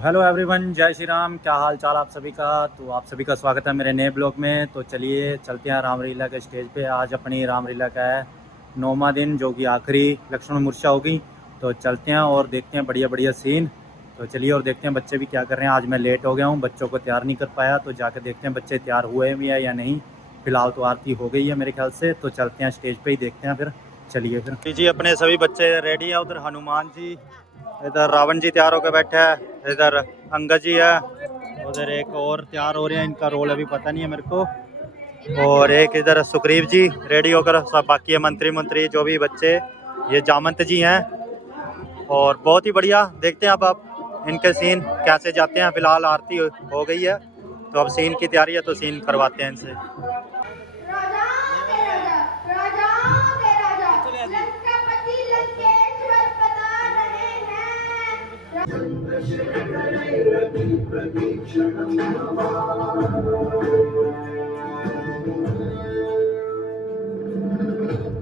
Hello everyone, जय श्री राम। क्या हाल चाल आप सभी का। तो आप सभी का स्वागत है मेरे नए ब्लॉग में। तो चलिए चलते हैं रामलीला के स्टेज पे। आज अपनी रामलीला का है 9वां दिन, जो कि आखिरी लक्ष्मण मूर्छा होगी। तो चलते हैं और देखते हैं बढ़िया बढ़िया सीन। तो चलिए और देखते हैं बच्चे भी क्या कर रहे हैं। आज मैं लेट हो गया हूँ, बच्चों को तैयार नहीं कर पाया, तो जाकर देखते हैं बच्चे तैयार हुए भी है या नहीं। फिलहाल तो आरती हो गई है मेरे ख्याल से, तो चलते हैं स्टेज पे ही देखते हैं फिर। चलिए फिर जी, अपने सभी बच्चे रेडी हैं। उधर हनुमान जी, इधर रावण जी तैयार होकर बैठे हैं, इधर अंगद जी है, उधर एक और तैयार हो रहे हैं, इनका रोल अभी पता नहीं है मेरे को। और एक इधर सुग्रीव जी रेडी होकर, सब बाकी मंत्री जो भी बच्चे, ये जामंत जी हैं। और बहुत ही बढ़िया, देखते हैं अब आप इनके सीन कैसे जाते हैं। फिलहाल आरती हो गई है, तो अब सीन की तैयारी है, तो सीन करवाते हैं इनसे।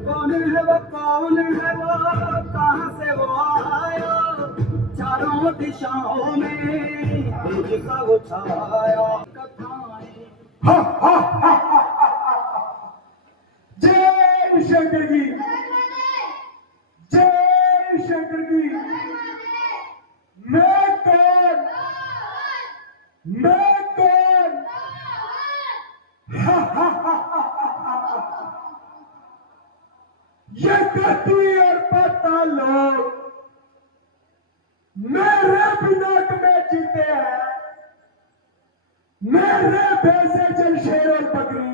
कौन है वो, कौन है वो, कहाँ से वो आया, चारों दिशाओं में तेज सा वो छाया। जय शंकर की, जय शंकर की। मैं कौन, मैं कौन। ये धरती और पाताल लोग मेरे बिना में जीते हैं, मेरे भैंसे चल शेर और बकरी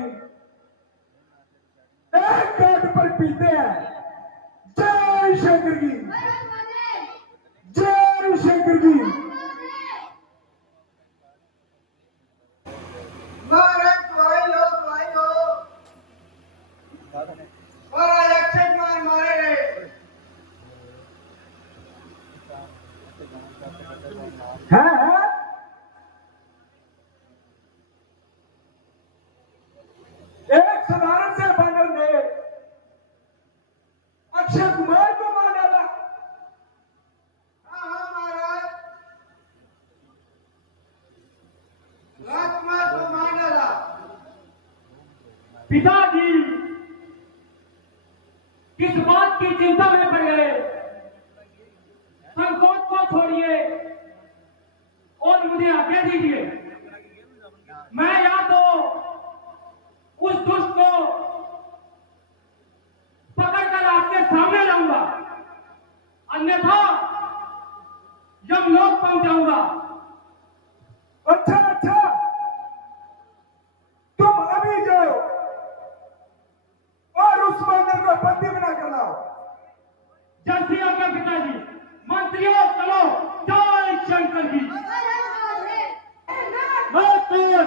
एक घाट पर पीते हैं। जय शंकर की, जय शंकर की। है एक साधारण से बानर ने अक्षय कुमार को मार डाला। हाँ महाराज, राजकुमार को मार डाला। पिताजी किस बात की चिंता में पड़ गए। संकोच को छोड़िए और मुझे आज्ञा दीजिए। मैं या तो उस दुष्ट को पकड़कर आपके सामने लाऊंगा, अन्यथा यमलोक पहुंच जाऊंगा। अच्छा अच्छा, तुम अभी जाओ और उस बानर को बंदी बना कर लाओ। जैसी आज्ञा पिताजी। मंत्रियों चलो। जय शंकर जी। मैं कौन?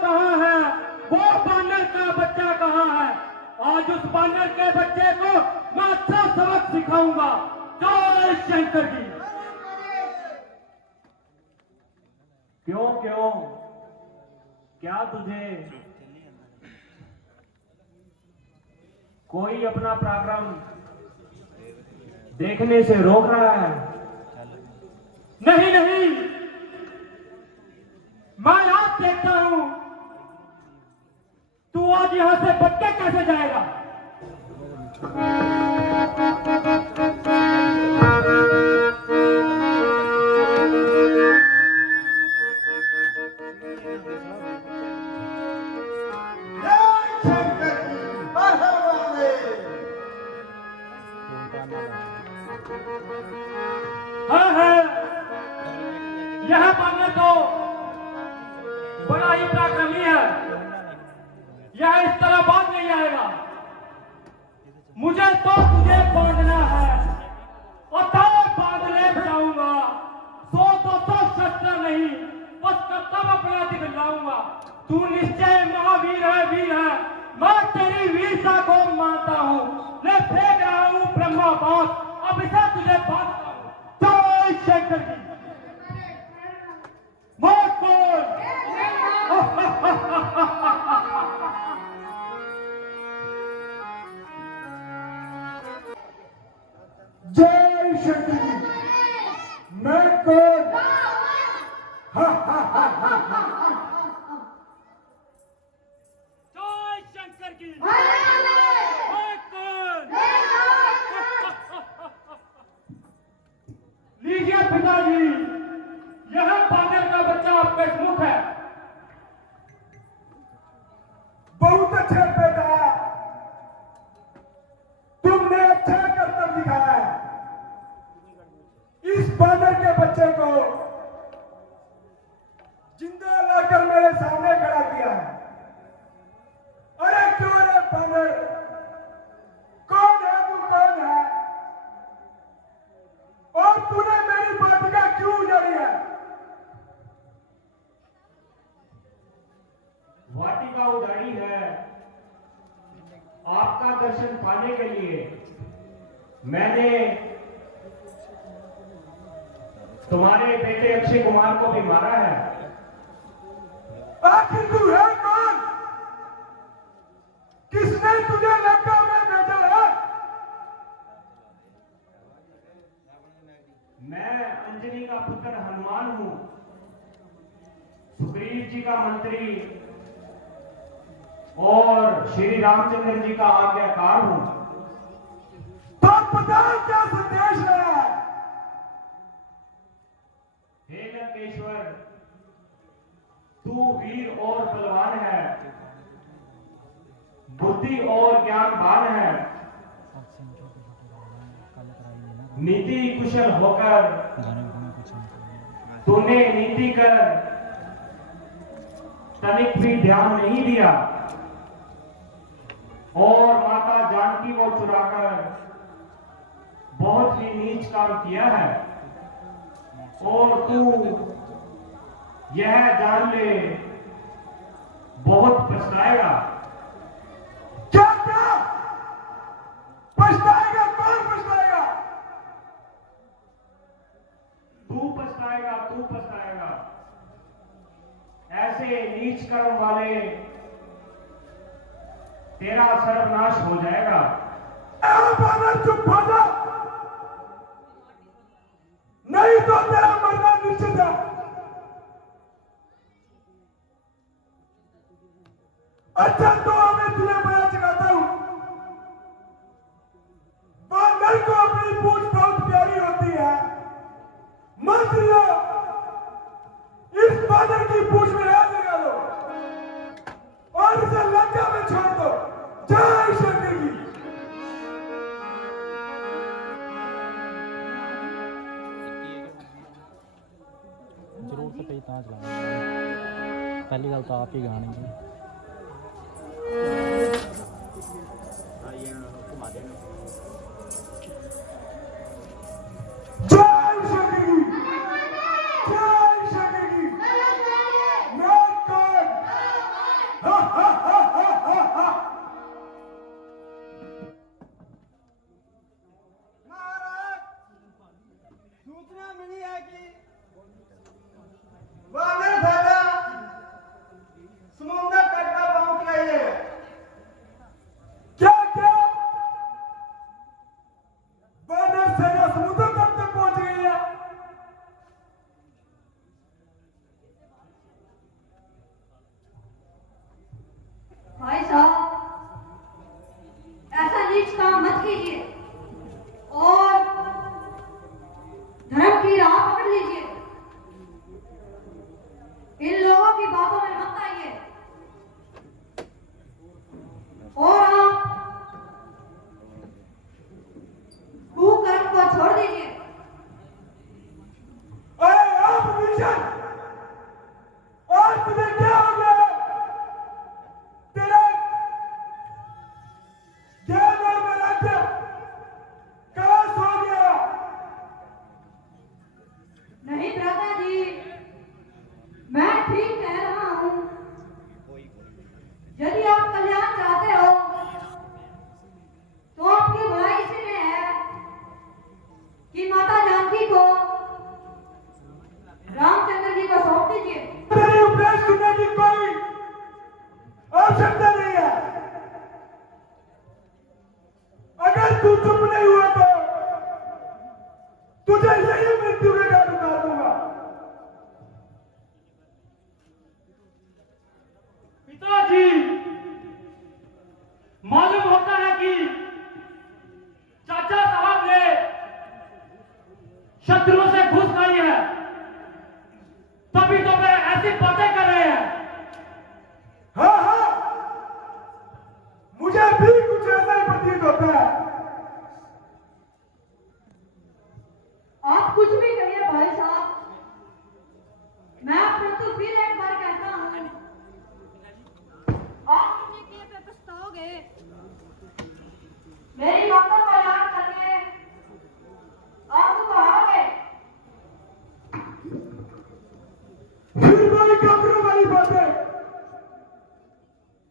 कहाँ है वो बानर का बच्चा, कहाँ है? आज उस बानर के बच्चे को मैं अच्छा सबक सिखाऊंगा। जय शंकर जी। क्यों क्यों, क्या तुझे कोई अपना पराक्रम देखने से रोक रहा है? नहीं नहीं, मैं आज देखता हूं तू आज यहां से बच के कैसे जाएगा। हाँ हाँ, यह बानर तो बड़ा ही पराक्रमी है, यह इस तरह बात नहीं आएगा। मुझे तो तुझे बांधना है और तो बांध ले जाऊंगा। 100-200 शस्त्र नहीं, बस कर्तव्य अपना दिखलाऊंगा। तू निश्चय महावीर है, वीर है। मैं तेरी वीरता को मानता हूँ। ले फेंक रहा हूँ ब्रह्मा बात, अब इसे तुझे बांधता हूँ। जय शंकर जी। मौत कौन? जय शंकर जी। मैं कौन? हा हा हा हा हा। जय शंकर की मैं कौन? लीजिए पिताजी, यह बानर का बच्चा आपके मुख है। बहुत अच्छे बेटा, तुमने अच्छा करतब दिखाया है। इस बानर के बच्चे को जिंदा लाकर मेरे सामने खड़ा किया है। अरे क्यों रे बानर, कौन है तू, कौन है? और तूने मेरी वाटिका क्यों उजाड़ी है? वाटिका उजाड़ी है आपका दर्शन पाने के लिए। मैंने तुम्हारे बेटे अक्षय कुमार को भी मारा है। आखिर तू है कौन? किसने तुझे लंका में भेजा है? मैं अंजनी का पुत्र हनुमान हूं, सुग्रीव जी का मंत्री और श्री रामचंद्र जी का आज्ञाकार हूं। तो पता क्या संदेश है? हे लंकेश्वर, तू वीर और बलवान है, बुद्धि और ज्ञानवान है। नीति कुशल होकर तूने नीति कर तनिक भी ध्यान नहीं दिया और माता जानकी को चुराकर बहुत ही नीच काम किया है। और तू यह जान ले, बहुत पछताएगा। क्या क्या पछताएगा? कौन पछताएगा? तू पछताएगा, तू पछताएगा। ऐसे नीच कर्म वाले तेरा सर्वनाश हो जाएगा। बानर चुप हो जा, नहीं तो तेरा मरना निश्चित है। अच्छा तो मैं तुझे बता सिखाता हूं। बानर को अपनी पूंछ बहुत प्यारी होती है। मत लो, इस बानर की पूंछ में हाथ लगा लो और इसे लंका में छोड़ दो। जय शंकर जी। जरूरत पई तां चलाना, पहली गल तो आप ही गाने जी। जय शंकर जी, जय शंकर जी। मैं कौन? हा हा हा हा हा हा। महाराज, सूचना मिली है कि वानर सेना समुद्र तट पर पहुंच गई है। क्या क्या? वानर सेना समुद्र तट तक पहुंच गई है? भाई साहब, ऐसा नीच काम मत कीजिए और धर्म की राह पकड़ लीजिए। इन लोगों की बातों में मत आइए और आप कुकर्म को छोड़ दीजिए। अरे आप मिशन, और तुझे क्या हो गया? तेरा ज्ञान और वैराग्य कहाँ सो गया? नहीं भ्राता जी, मैं ठीक कह रहा हूं। यदि आप कल्याण चाहते हो तो आपकी भलाई इसी में है कि माता जानकी को रामचंद्र जी को सौंप दीजिए। तेरी उपदेश सुनने की कोई आवश्यकता नहीं है। अगर तू चुप नहीं हुआ तो होता है। आप कुछ भी कहिए भाई साहब, मैं परंतु फिर एक बार कहता हूँ, आप अपने किए पे पछताओगे। मेरी बातों को याद करके आप तो कहोगे फिर भाई काफिरों वाली बातें,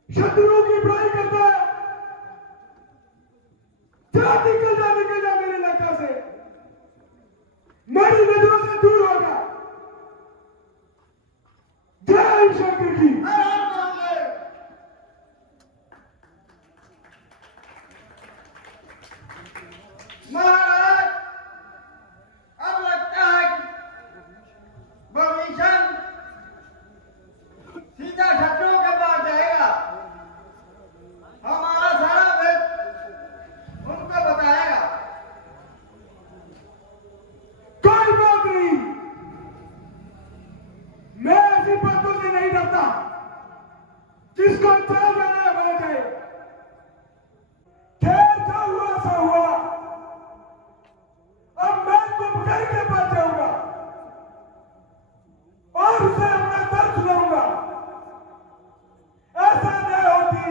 शत्रुओं की बुराई करता है। जा निकल जा मेरे इलाका से, मेरी नजरों से दूर होगा। जय शंकर की। महाराज, अब लगता है कि विभीषण सीधा शत्रुओं के पास जाएगा। हमारा सारा भेद उनको बताएगा। कोई बात नहीं, मैं ऐसी बातों से नहीं डरता। जिसको चल जाना है वह जाए। खैर जो हुआ सो हुआ, अब मैं कुंभकर्ण के पास जाऊंगा और उसे अपना दर्द सुनाऊंगा। ऐसा नहीं होती,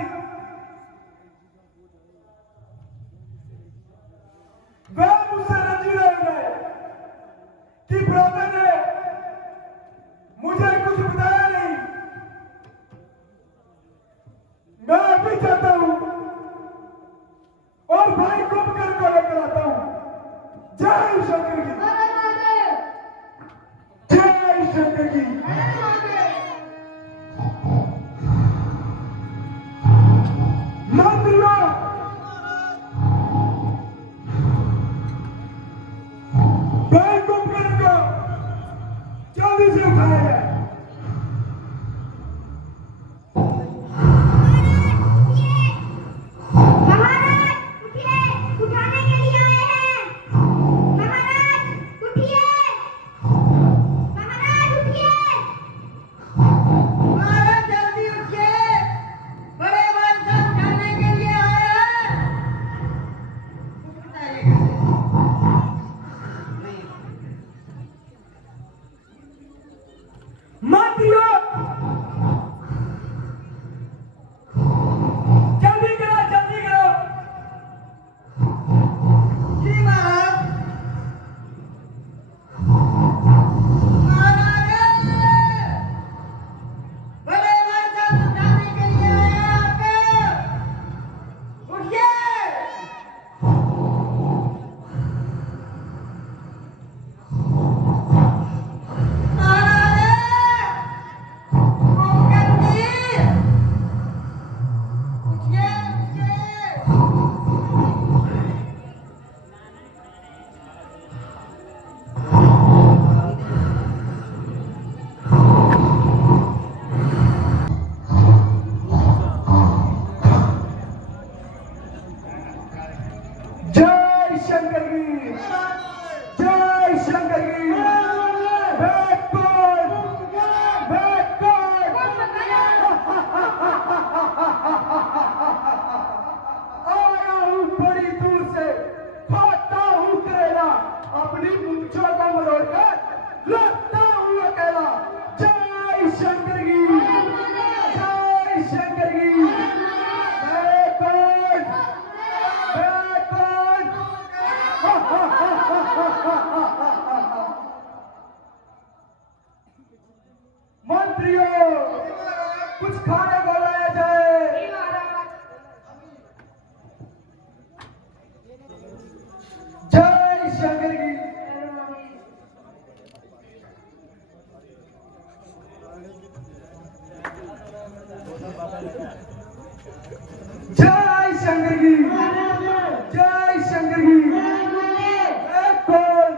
वह मुझसे रंजी रहेंगे कि ब्रदर ने मुझे कुछ बताया नहीं। मैं अभी जाता हूं और भाई कुंभकर्ण को लेकर आता हूं। जय शंकर की। जय शंकर की। मंत्रियों, भाई कुंभकर्ण को जल्दी से उठाया जाए। महाराज उठिए, उठाने के लिए आए हैं। महाराज उठिए, महाराज उठिए। महाराज जल्दी उठिए, बड़े भाई साहब उठाने के लिए आए हैं। मंत्रियों, जल्दी करो, जल्दी करो। जी महाराज। महाराज, बड़े भाई साहब उठाने के लिए आए हैं आपको। उठिए। जय शंकर की। जय शंकर की। Backward, backward. आया हूं बड़ी दूर से, खाता हूं करेला, अपनी मूंछों को मरोड़कर लगता हूं अकेला। जय शंकर की। जय शंकर की। Backward, backward. मंत्रियों, कुछ खाने को लाया जाए। जय शंकर की। जय शंकर की। जय शंकर की। एक कौन?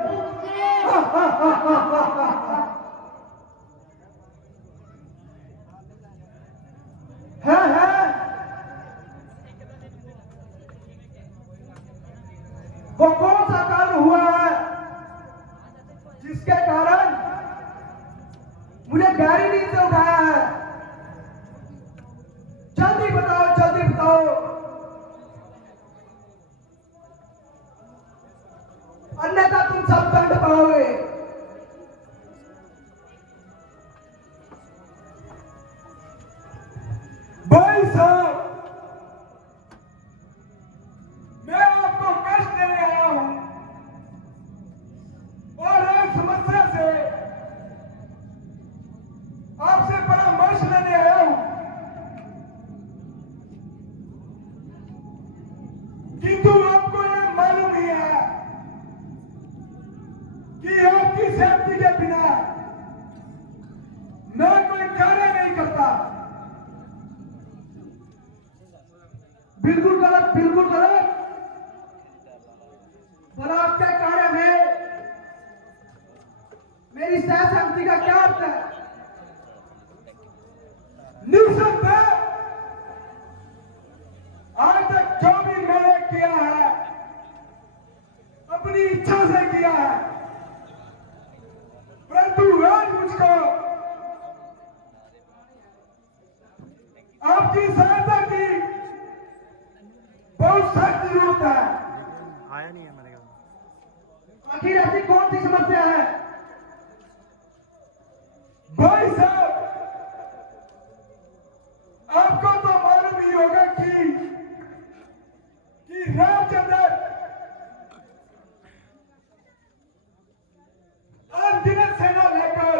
है वो कौन सा कारण हुआ है जिसके कारण मुझे गहरी नींद से उठाया है? जल्दी बताओ, जल्दी बताओ। किंतु आपको यह मालूम ही है कि आपकी सेफ्टी के बिना मैं कोई कार्य नहीं करता। बिल्कुल गलत, बिल्कुल गलत। भला आपके कार्य में मेरी सहसहमति का क्या अर्थ है? निसंदेह आज तक जो भी मैंने किया है अपनी इच्छा से किया है, परंतु आज मुझको आपकी सहायता की बहुत सख्त जरूरत है। आया नहीं है मेरे घर। आखिर ऐसी कौन सी समस्या है? भाई साहब, आपको तो मालूम ही होगा कि रामचंद्र अनगिनत सेना लेकर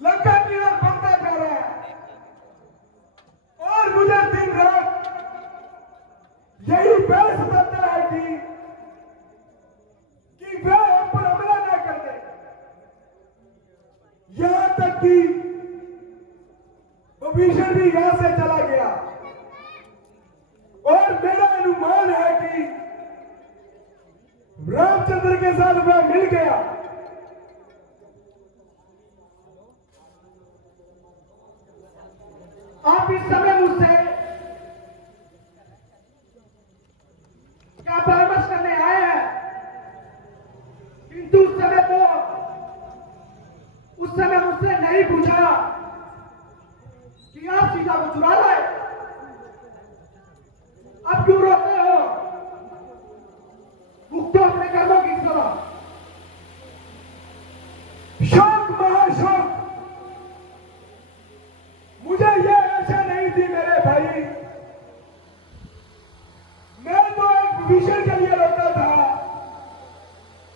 लंका की ओर बढ़ता जा रहा है और मुझे दिन रात यही बहस बताता है कि वे हम पर हमला न कर दे। यहां तक कि विभीषण भी यहां से चला गया और मेरा अनुमान है कि रामचंद्र के साथ वह मिल गया। आप इस समय मुझसे क्या परामर्श करने आए हैं? किंतु उस समय मुझसे नहीं पूछा कि आप सीता को चुरा लाए। अब क्यों रोते हो? भुगतो अपने कर्मों की सजा। शौक महाशौक मुझे यह आशा नहीं थी मेरे भाई। मैं तो एक विषय के लिए रोता था,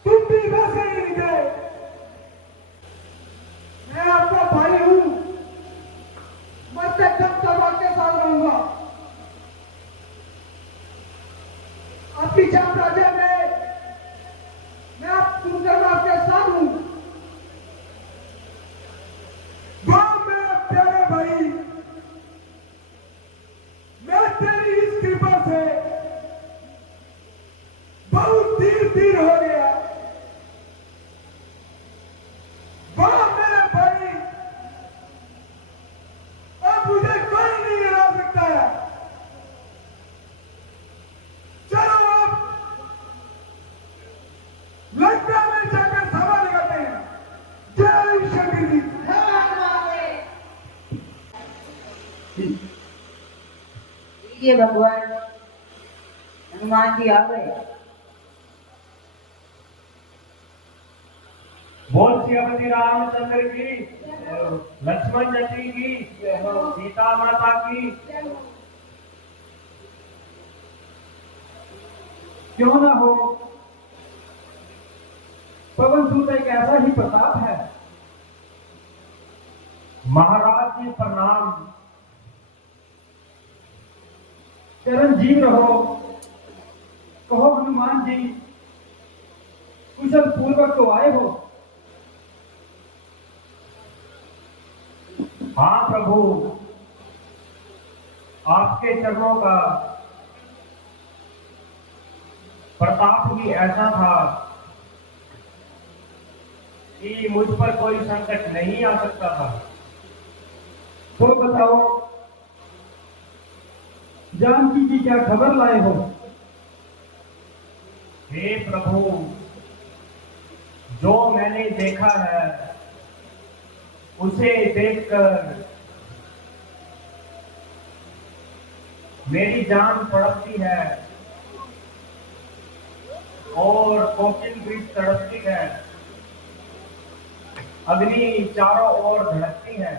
तुम भी वैसे ही निकले। मैं आपका भाई हूं, मरते दम तक आपके साथ रहूंगा। आपकी साम्राज्य में मैं आप कुंभकर्ण के साथ हूं। वाह मेरे प्यारे भाई, मैं तेरी इस कृपा से बहुत धीर हो गया। वाह मेरे भाई, अब मुझे कोई नहीं हरा सकता है। चलो अब लंका में जाकर सभा लगाते हैं। जय शंकर जी। ये भगवान हनुमान जी आ गए। बोल श्रीमती रामचंद्र की, लक्ष्मण जी की, सीता माता की। क्यों ना हो, पवन सूत एक ऐसा ही प्रताप है। महाराज जी प्रणाम। चिरंजीव रहो। कहो हनुमान जी, कुशल पूर्वक तो आए हो? हाँ प्रभु, आपके चरणों का प्रताप ही ऐसा था कि मुझ पर कोई संकट नहीं आ सकता था। तो बताओ, जानकी की क्या खबर लाए हो? हे प्रभु, जो मैंने देखा है उसे देखकर मेरी जान तड़पती है और कोकिल भी तड़पती है। अग्नि चारों ओर धड़कती है।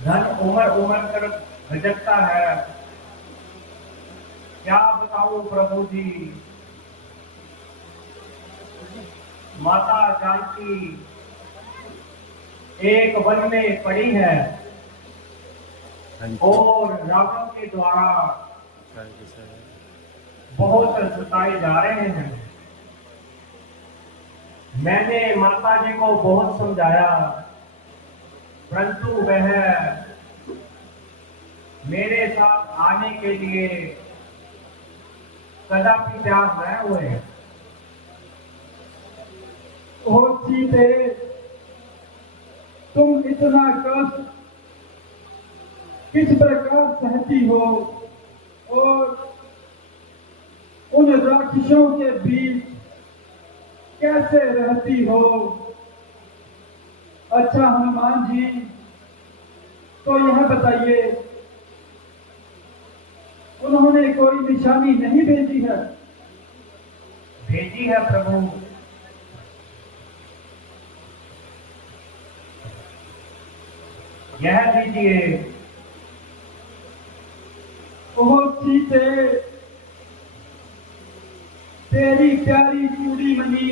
धन उमड़ उमड़ कर भटकता है। क्या बताऊं प्रभु जी, माता जानकी एक वन में पड़ी है हाँ जी। और रावण के द्वारा सही जी, सही। बहुत सताए जा रहे हैं। मैंने माता जी को बहुत समझाया, परंतु वह मेरे साथ आने के लिए कदापि तैयार न हुए। ओ सीते, तुम इतना कष्ट किस प्रकार सहती हो और उन राक्षसों के बीच कैसे रहती हो? अच्छा हनुमान जी, तो यह बताइए, उन्होंने कोई निशानी नहीं भेजी है? भेजी है प्रभु। यह लीजिए। ओह सीते, तेरी प्यारी चूड़ी मणि,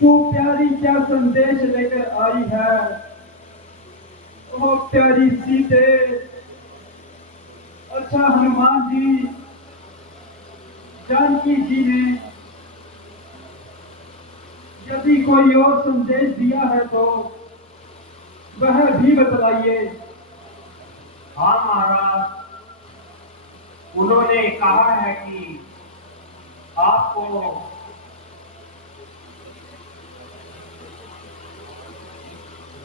तू प्यारी क्या संदेश लेकर आई है? ओह प्यारी सीते। अच्छा हनुमान जी, जानकी जी ने यदि कोई और संदेश दिया है तो वह भी बतलाइए। हाँ महाराज, उन्होंने कहा है कि आपको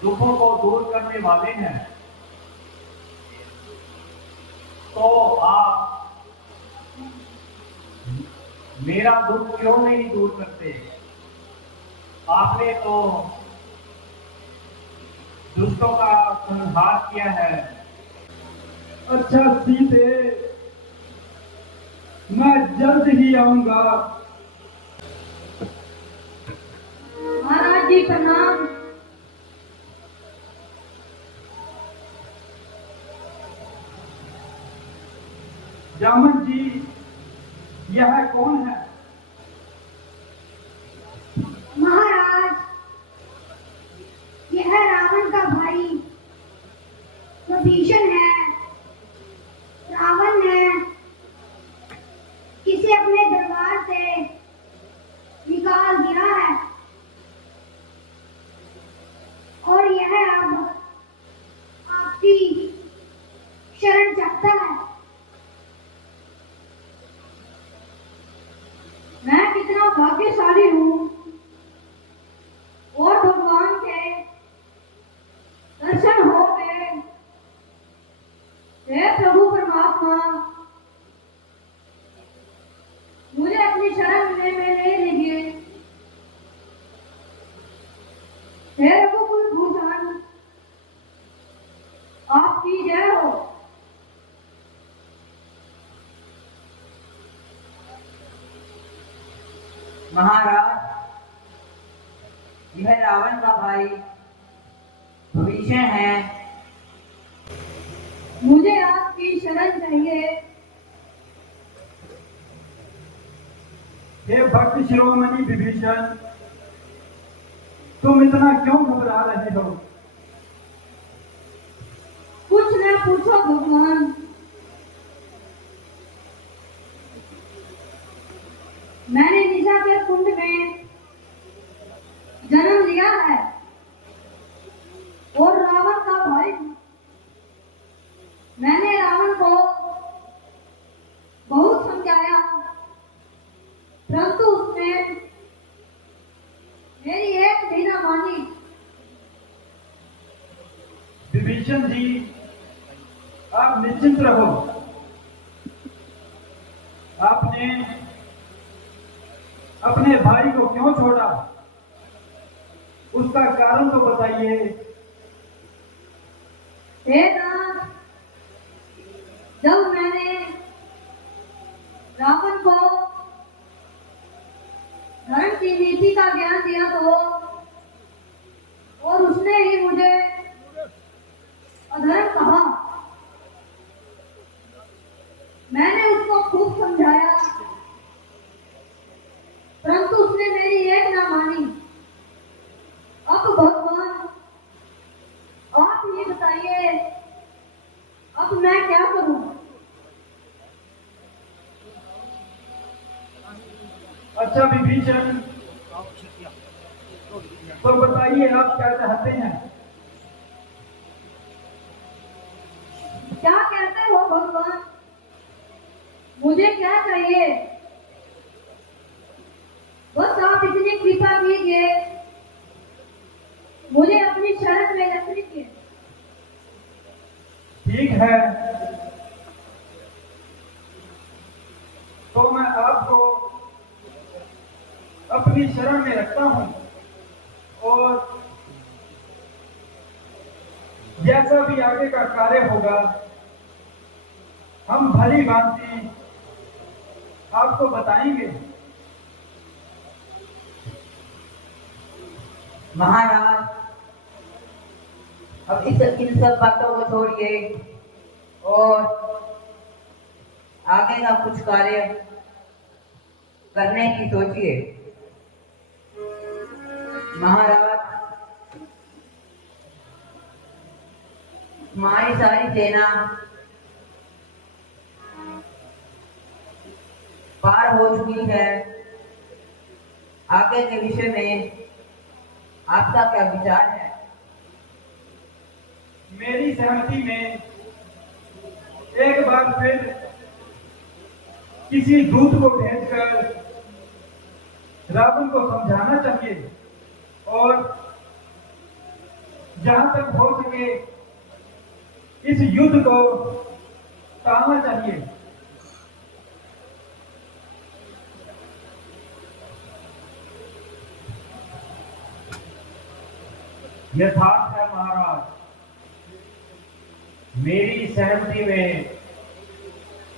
दुखों को दूर करने वाले हैं, तो आप मेरा दुख क्यों नहीं दूर करते? आपने तो दुष्टों का संहार किया है। अच्छा सीते, मैं जल्द ही आऊंगा। महाराज जी प्रणाम। जामन जी, यह कौन है? महाराज, यह रावण का भाई विभीषण है। रावण ने इसे अपने दरबार से निकाल दिया है और यह अब आपकी शरण चाहता है। मैं कितना भाग्यशाली हूँ और भगवान के दर्शन हो गए। हे प्रभु परमात्मा, मुझे अपनी शरण में ले लीजिए। हे रघुकुल भूषण, आपकी जय हो। महाराज, यह रावण का भाई विभीषण है। मुझे आपकी शरण चाहिए। हे भक्त शिरोमणि विभीषण, तुम इतना क्यों घबरा रहे हो? कुछ न पूछो भगवान, मैंने निशा के कुंड में जन्म लिया है और रावण का भाई। मैंने रावण को बहुत समझाया, परंतु उसने मेरी एक भी न मानी। विभीषण जी, आप निश्चिंत रहो। आपने अपने भाई को क्यों छोड़ा, उसका कारण तो बताइए। हे नाथ, जब मैंने रावण को धर्म की नीति का ज्ञान दिया तो और उसने ही मुझे अधर्म कहा। मैंने उसको खूब समझाया, परंतु उसने मेरी एक ना मानी। अच्छा विभीषण, तो बताइए आप क्या चाहते हैं? क्या कहते हो भगवान? मुझे क्या चाहिए? बस आप इतनी कृपा कीजिए, मुझे अपनी शरण में रख लीजिए। ठीक है, तो मैं आपको अपनी शरण में रखता हूं और जैसा भी आगे का कार्य होगा हम भली भांति आपको बताएंगे। महाराज, अब इन सब बातों को छोड़िए और आगे का कुछ कार्य करने की सोचिए। महाराज, हमारी सारी सेना पार हो चुकी है। आगे के विषय में आपका क्या विचार है? मेरी सहमति में एक बार फिर किसी दूत को भेजकर रावण को समझाना चाहिए और जहां तक हो सके इस युद्ध को टालना चाहिए। यथार्थ है महाराज, मेरी सहमति में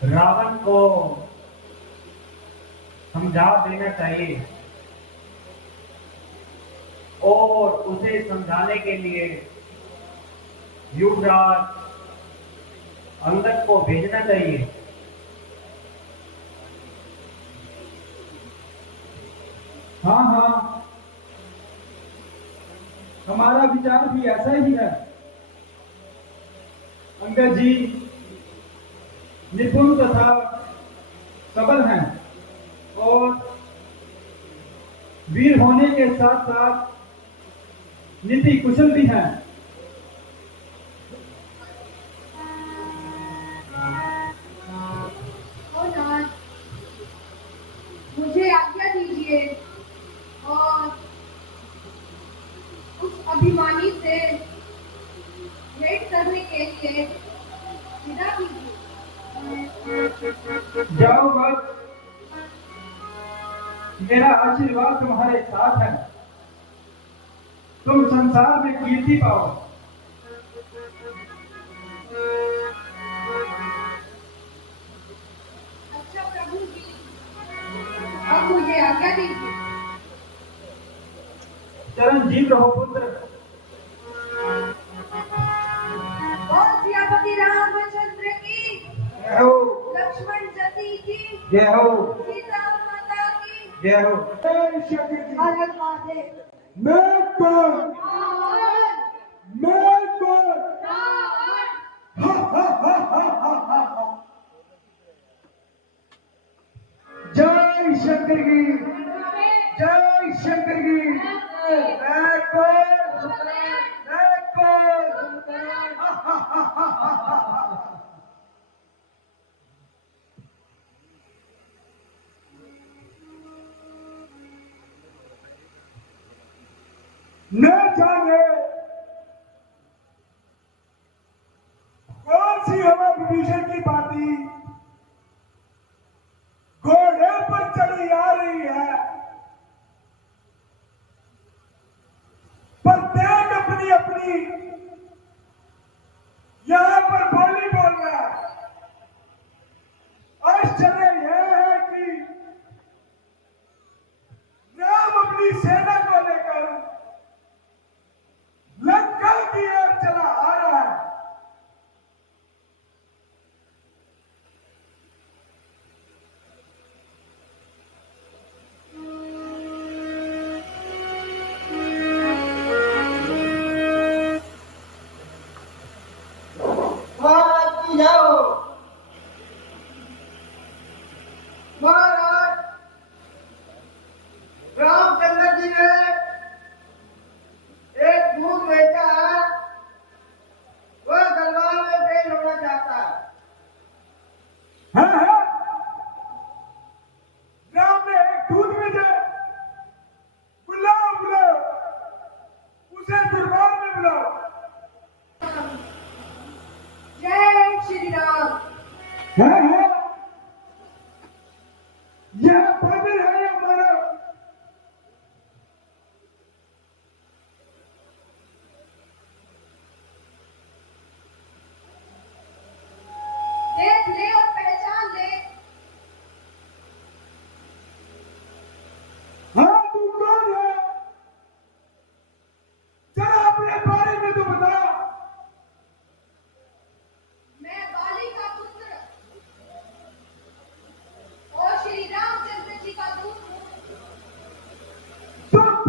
रावण को समझा देना चाहिए और उसे समझाने के लिए युवराज अंगद को भेजना चाहिए। हाँ हाँ, हमारा विचार भी ऐसा ही है। अंगद जी निपुण तथा सबल हैं और वीर होने के साथ साथ नीति कुशल भी हैं। मुझे आज्ञा दीजिए और उस अभिमानी से भेंट करने के लिए विदा कीजिए। जाओ मत, मेरा आशीर्वाद तुम्हारे साथ है, तुम संसार में कीर्ति पाओ। अच्छा प्रभु जी, अब मुझे आज्ञा दीजिए। चिरंजीव रहो पुत्र। और सियापति रामचंद्र की जय हो, लक्ष्मण जति की जय हो, सीता माता की जय हो। जय शक्ति जी। हर महादेव। मैं कौन? रावण, मैं कौन? रावण। हा, हा, हा, हा, हा, हा, हा। जय शंकर की, जय शंकर की। मैं कौन? मैं कौन? हा, हा, हा, हा, हा, हा। न जाने कौन सी हवा विभीषण की पाती घोड़े पर चढ़ी आ रही है, प्रत्येक अपनी अपनी यहां पर बोली बोल रहा है। आश्चर्य यह है कि राम अपनी सेना को लेकर लंका की ओर चला आ रहा है।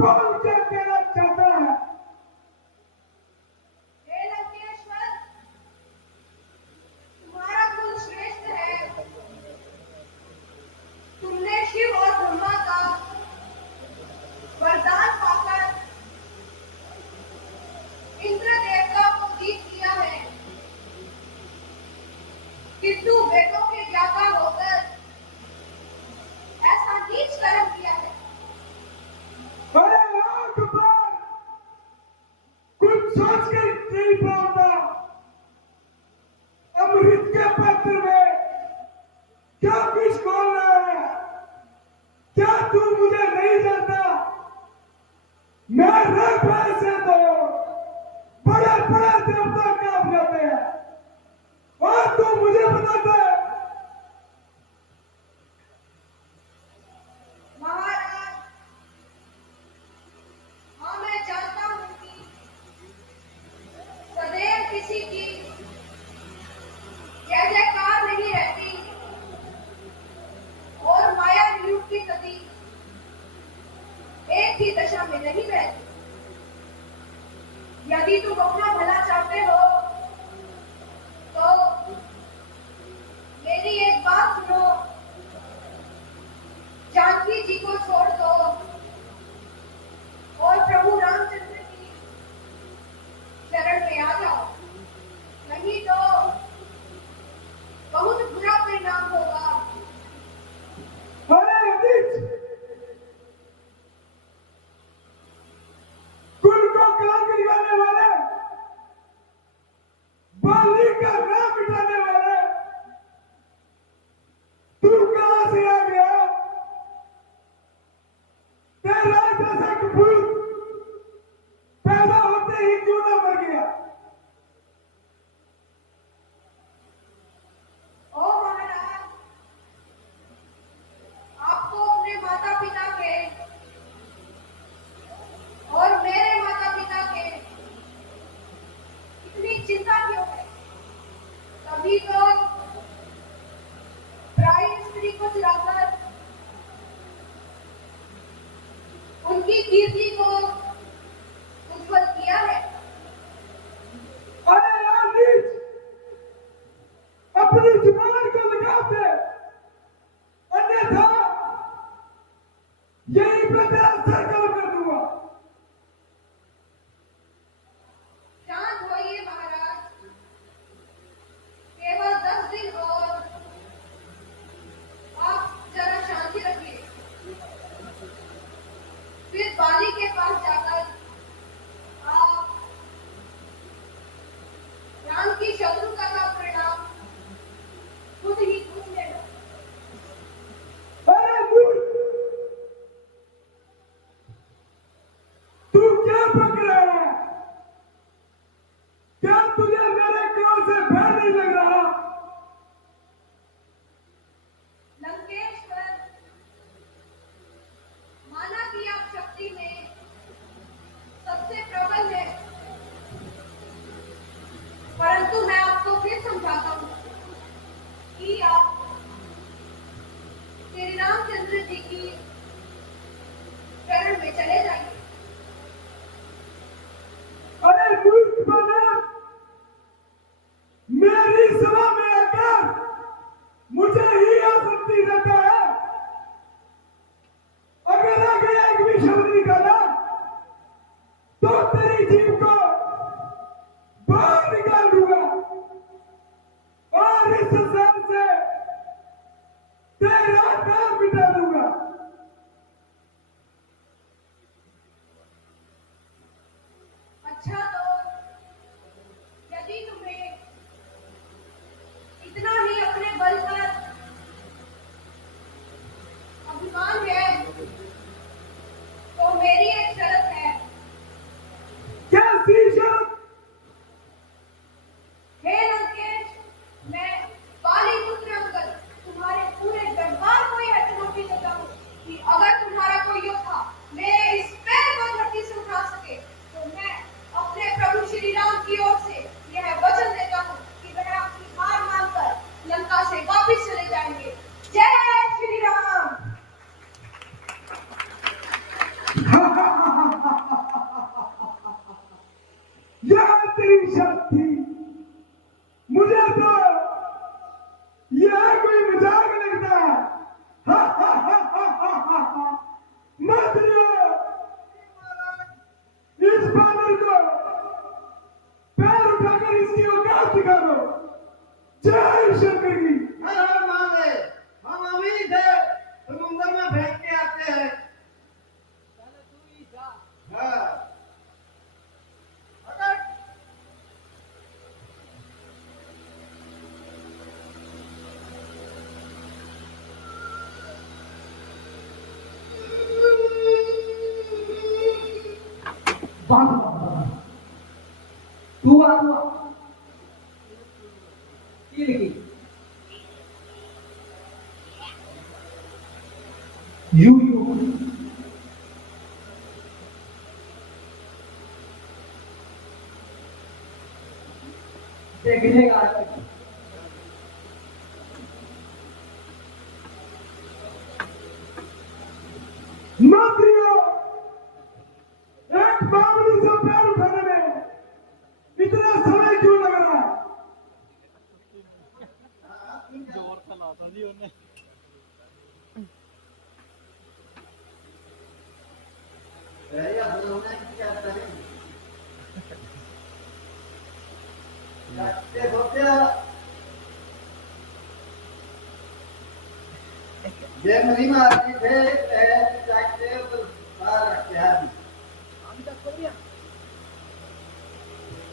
बोल के कहना चाहता है? हे लंकेश्वर, तुम्हारा कुल श्रेष्ठ है। तुमने शिव और ब्रह्मा का वरदान पाकर इंद्र देवता को जीत लिया है, किंतु वेदों के ज्ञाता होकर ऐसा नीच कर्म किया है। अरे आंख पर कुछ सोच कर नहीं बोलता। अमृत के पात्र में क्या विष खोल रहा है? क्या तू मुझे नहीं जानता? मैं रघुवर से तो बड़े बड़े देवता कांप जाते हैं और तू मुझे बताता है? महाराज, हाँ मैं जानता हूँ कि सदैव किसी की जय जयकार नहीं रहती और माया वियोग की नदी एक ही दशा में नहीं रहती। यदि तुम अपना भला चाहते हो तो मेरी एक बात सुनो। जानकी जी को छोड़ दो और प्रभु रामचंद्र की शरण में आ जाओ, नहीं तो बहुत बुरा परिणाम होगा। अरे नीच! कुल को कलंक लगाने वाले, बाली का नाम मिटाने वाले, तू कहां से आ गया? तेरा जैसा कपूत पैदा होते ही क्यों ना मर गया? ओ महाराज, आपको अपने माता पिता के और मेरे माता पिता के इतनी चिंता क्यों है? तभी तो पराई स्त्री को चुराकर उनकी कीर्ति को उज्जवल किया है। अरे यार नीच! अपनी जुबान को लगाम दे, अन्यथा यही पे तेरा सर कलम कर दूंगा। शांत होइए महाराज, केवल 10 दिन और आप जरा शांति रखिए। फिर बाली के पास जाकर आप राम की शत्रुता का परिणाम खुद ही पूछ लेना। अरे मूर्ख! तू क्या बक रहा है? क्या तुझे मेरे क्रोध से भय नहीं लग रहा? लंकेश्वर, माना कि आप शक्ति में सबसे प्रबल है, परंतु मैं आपको फिर समझाता हूँ कि आप श्री रामचंद्र जी की शरण में चले जाइए। अरे मूर्ख बालक! मेरी सभा में आकर मुझे ही आसक्ति देता है। अगर आगे एक भी शब्द निकाला तो तेरी जीभ को बाहर निकाल दूंगा और इस संसार से तेरा नाम मिटा दूंगा। अच्छा तो यदि तुम्हें इतना ही अपने बल पर अभिमान है तो मेरी एक शर्त है। क्या सी शर्त? हे लंकेश, मैं पालीपुत्र अंगद तुम्हारे पूरे दरबार को यह चुनौती देता हूँ कि अगर तुम्हारा कोई योद्धा मेरे इस पैर को धरती से उठा सके तो मैं अपने तेरी शक्ति, मुझे तो यह कोई मजाक लगता है। हा हा हा हा हा हा हा। मंत्रियों, इस बानर को पैर उठाकर इसकी औकात दिखा दो। जय शंकर की। हर हर महादेव। हम अभी से समुद्र में फेंक के आते हैं। हाँ। अगर तू आ की लिखी यू देखने का मंत्रियों, एक मामूली से पैर उठाने में इतना समय क्यों लग रहा है? भैया बुलाना क्या करें? जाते होते ये मरी मारती थे जाते तो बाहर रखते हैं हम तक को दिया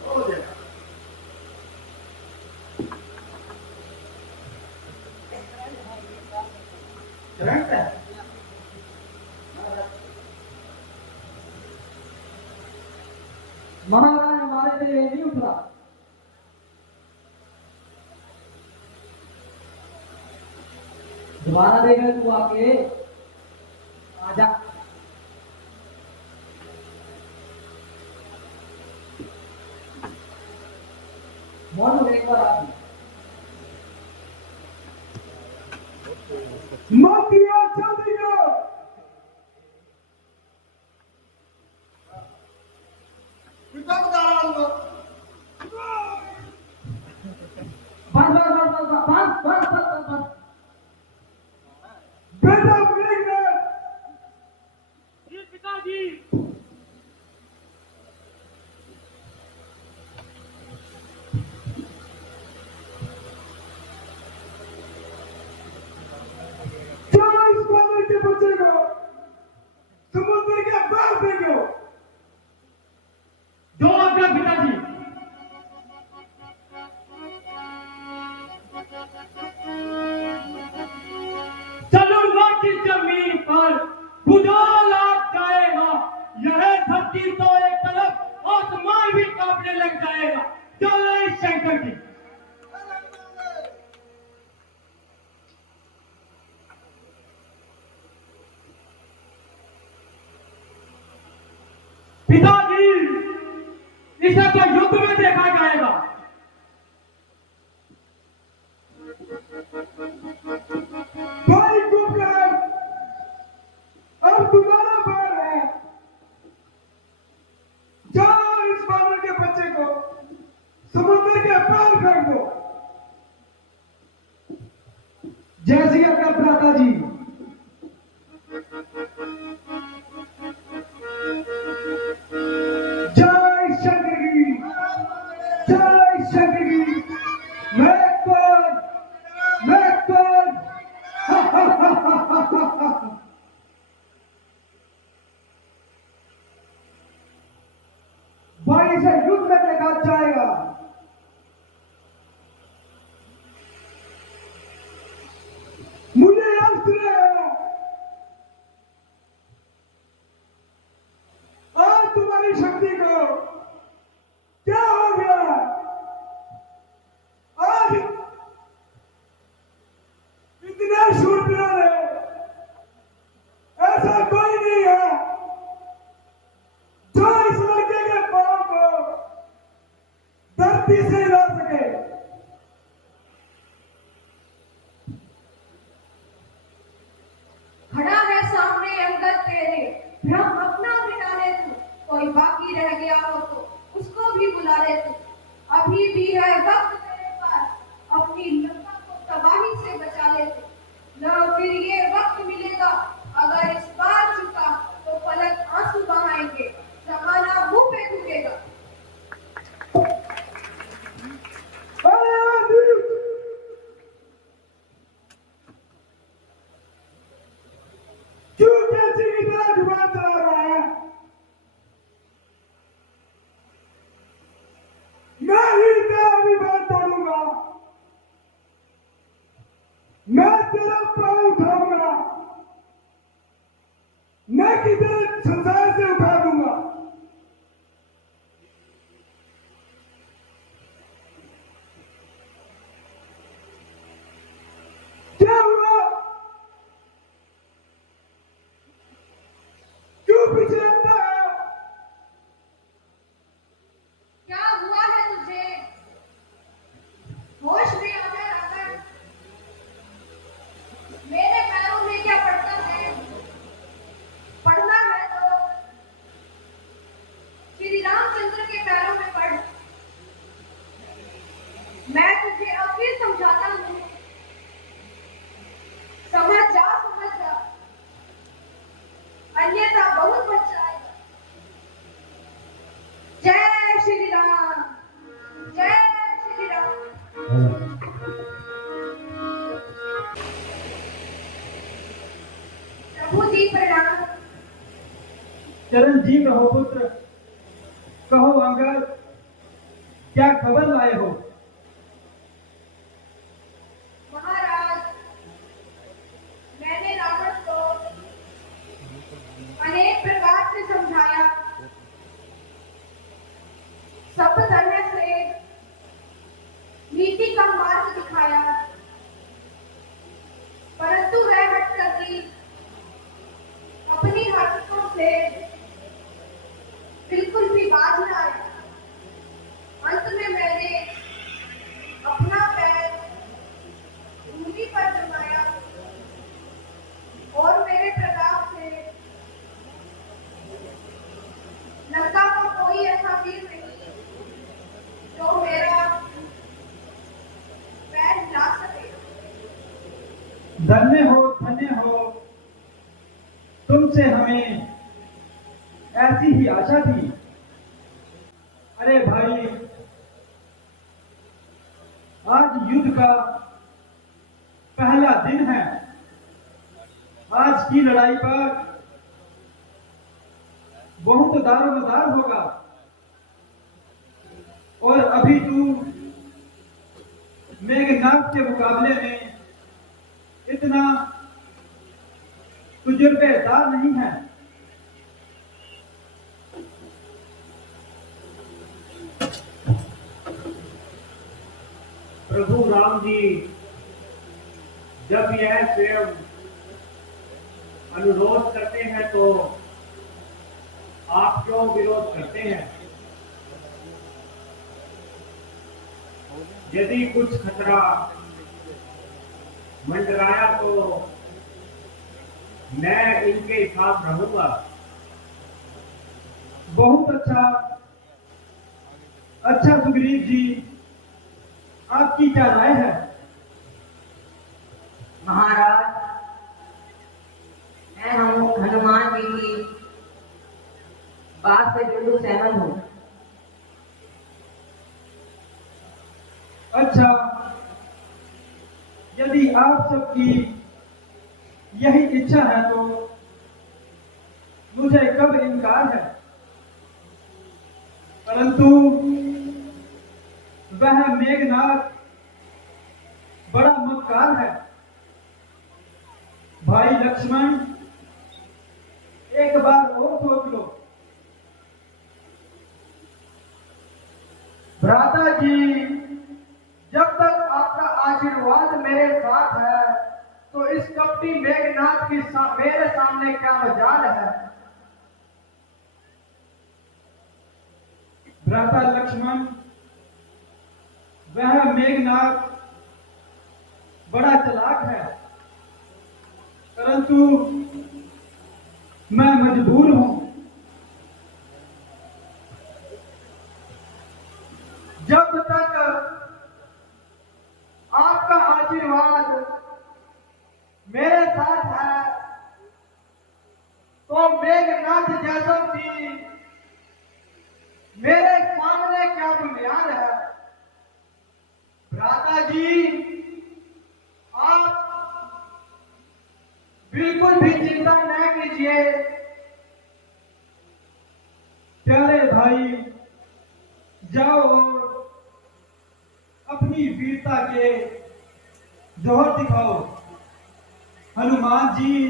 हो जाएगा करंट है महाराज हमारे से नहीं उतरा दोबारा देखा तू आके आजा मौन एक बार आ मंत्रियों, जल्दी करो। कितना बता रहा हूँ बस बेटा मेघनाथ, जी पिताजी। जाओ इस बानर के बच्चे को समुद्र के पार फेंको। जो आज्ञा पिताजी। चलूंगा की जमीन पर बुझाल आ जाएगा। यह धरती तो एक तरफ आसमान भी कांपने लग जाएगा। जय शंकर की। पिताजी, इसे तो युद्ध में देखा जाएगा। भाई कुबेर, अब तुम्हारा बार है। जाओ इस बानर के बच्चे को समुद्र के पार फेंक दो। जैसी आपका भ्राता जी। जय शंकर की, जय शंकर की। मैं कौन, मैं कौन? भाई से युद्ध में देखा जाएगा। मुझे अस्त्र है। आज तुम्हारी शक्ति को क्या हो गया? आज इतने शूरवीरों ने ऐसा कोई नहीं है जो इस लड़के के पांव को धरती से हिला सके। खड़ा है सामने अंगद तेरे, भ्रम अपना मिटाने तू। कोई बाकी रह गया हो तो उसको भी बुला ले तू, अभी भी है वक्त तेरे पास, अपनी लंका को तबाही से बचा ले तू। न फिर ये वक्त मिलेगा, अगर इस बार चुका तो पलक आंसू बहाएंगे, जमाना मुंह पे थूकेगा। अरे आदिल, क्यों कैसी की तरह जुबान चला रहा है? मैं ही तेरा विवाद तोड़ूंगा, मैं तेरा पांव उठाऊंगा, मैं कि तेरे संसार से उठा दूंगा। क्या हुआ? क्यों पीछे हटता है? क्या हुआ है तुझे? होश में आकर आकर मेरे पैरों में क्या पड़ता है? पढ़ना है तो श्री रामचंद्र के पैरों में पढ़। मैं तुझे अब फिर समझाता हूँ, समझ जा, अन्यथा बहुत बच जाएगा। जय श्री राम, जय श्री राम। प्रभु जी प्रणाम। चिरंजीव रहो पुत्र। कहो अंगद, क्या खबर लाए हो? महाराज, मैंने रावण को अनेक प्रकार से समझाया, सब तरह से नीति का मार्ग दिखाया, परंतु वह हट करती अपनी हरकतों से बिल्कुल भी बाज न आया। अंत में मैंने अपना पैर भूमि पर जमाया और मेरे प्रताप से लंका को कोई ऐसा वीर नहीं जो मेरा पैर हिला सके। धन्य हो, तुमसे हमें ऐसी ही आशा थी। अरे भाई, आज युद्ध का पहला दिन है। आज की लड़ाई पर बहुत दारोमदार होगा, और अभी तू मेघनाद के मुकाबले में इतना तजुर्बेदार नहीं है। प्रभु राम जी जब यह स्वयं अनुरोध करते हैं तो आप क्यों विरोध करते हैं? यदि कुछ खतरा मंडराया तो मैं इनके साथ रहूंगा। बहुत अच्छा सुग्रीव जी, आपकी क्या राय है? महाराज, मैं हनुमान जी की बात से बिल्कुल सहमत हूँ। अच्छा, यदि आप सबकी यही इच्छा है तो मुझे कब इनकार है, परंतु वह मेघनाद बड़ा मक्कार है। भाई लक्ष्मण, एक बार और सोच लो। भ्राता जी, जब तक आपका आशीर्वाद मेरे साथ है तो इस कपटी मेघनाद की मेरे सामने क्या मजाल है। भ्राता लक्ष्मण, वह मेघनाद बड़ा चालाक है, परंतु मैं मजबूर हूं। दीजिए। प्यारे भाई, जाओ और अपनी वीरता के जौहर दिखाओ। हनुमान जी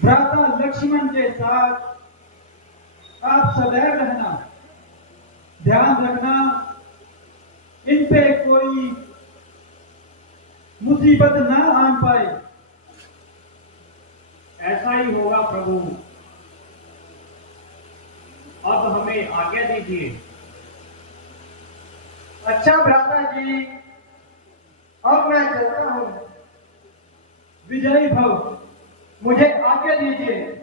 भ्राता लक्ष्मण के साथ आप सदैव रहना, ध्यान रखना इन पे कोई मुसीबत ना आन पाए। ऐसा ही होगा प्रभु। अब हमें आज्ञा दीजिए। अच्छा भ्राता जी, अब मैं चलता हूँ। विजयी भव। मुझे आज्ञा दीजिए।